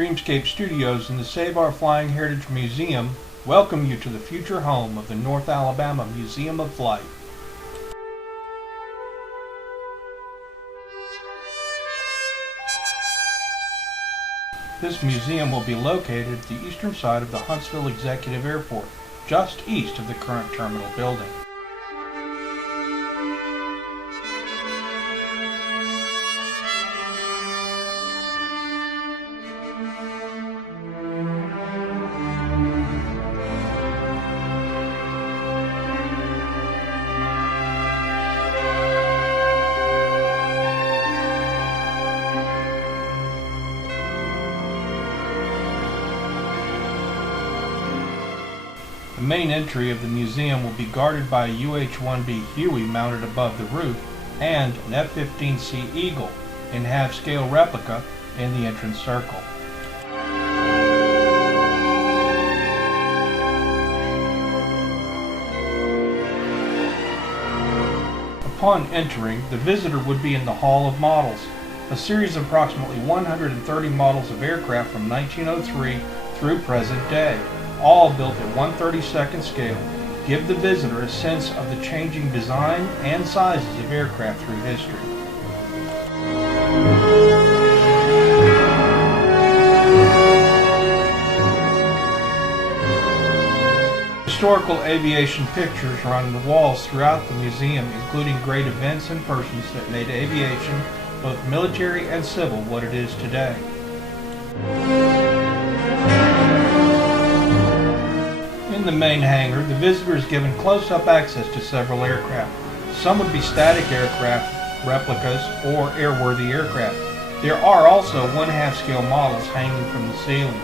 Dreamscape Studios and the Save Our Flying Heritage Museum welcome you to the future home of the North Alabama Museum of Flight. This museum will be located at the eastern side of the Huntsville Executive Airport, just east of the current terminal building. The main entry of the museum will be guarded by a UH-1B Huey mounted above the roof and an F-15C Eagle in half-scale replica in the entrance circle. Upon entering, the visitor would be in the Hall of Models, a series of approximately 130 models of aircraft from 1903 through present day, all built at 1/32nd scale, give the visitor a sense of the changing design and sizes of aircraft through history. Historical aviation pictures are on the walls throughout the museum, including great events and persons that made aviation, both military and civil, what it is today. In the main hangar, the visitor is given close-up access to several aircraft. Some would be static aircraft, replicas, or airworthy aircraft. There are also 1/2 scale models hanging from the ceiling.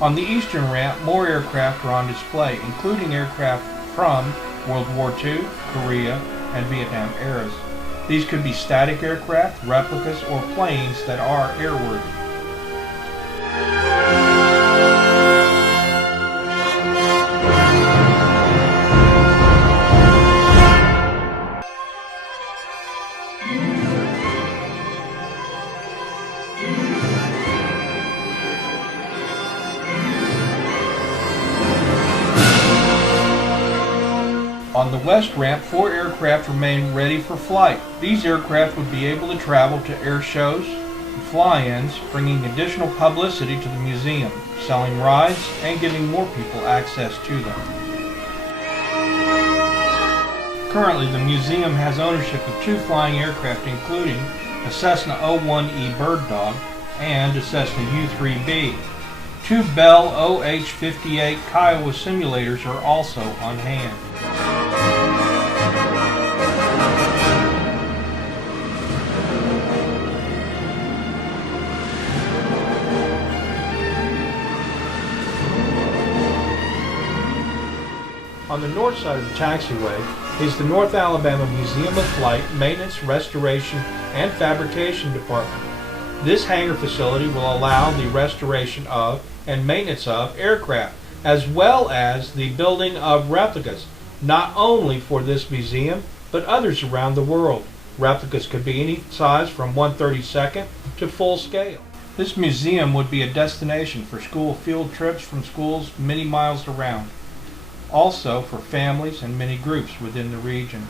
On the eastern ramp, more aircraft are on display, including aircraft from World War II, Korea, and Vietnam eras. These could be static aircraft, replicas, or planes that are airworthy. On the west ramp, 4 aircraft remain ready for flight. These aircraft would be able to travel to air shows and fly-ins, bringing additional publicity to the museum, selling rides, and giving more people access to them. Currently, the museum has ownership of 2 flying aircraft, including a Cessna 01E Bird Dog and a Cessna U-3B. 2 Bell OH-58 Kiowa simulators are also on hand. On the north side of the taxiway is the North Alabama Museum of Flight Maintenance, Restoration, and Fabrication Department. This hangar facility will allow the restoration of and maintenance of aircraft, as well as the building of replicas, not only for this museum, but others around the world. Replicas could be any size from 1/32nd to full scale. This museum would be a destination for school field trips from schools many miles around. Also for families and many groups within the region.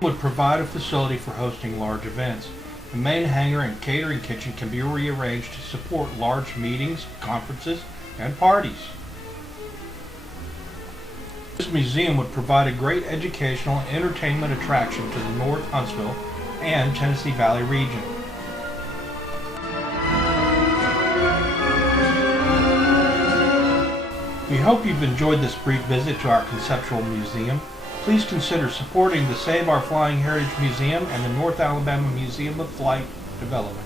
It would provide a facility for hosting large events. The main hangar and catering kitchen can be rearranged to support large meetings, conferences, and parties. This museum would provide a great educational and entertainment attraction to the North Huntsville and Tennessee Valley region. We hope you've enjoyed this brief visit to our conceptual museum. Please consider supporting the Save Our Flying Heritage Museum and the North Alabama Museum of Flight development.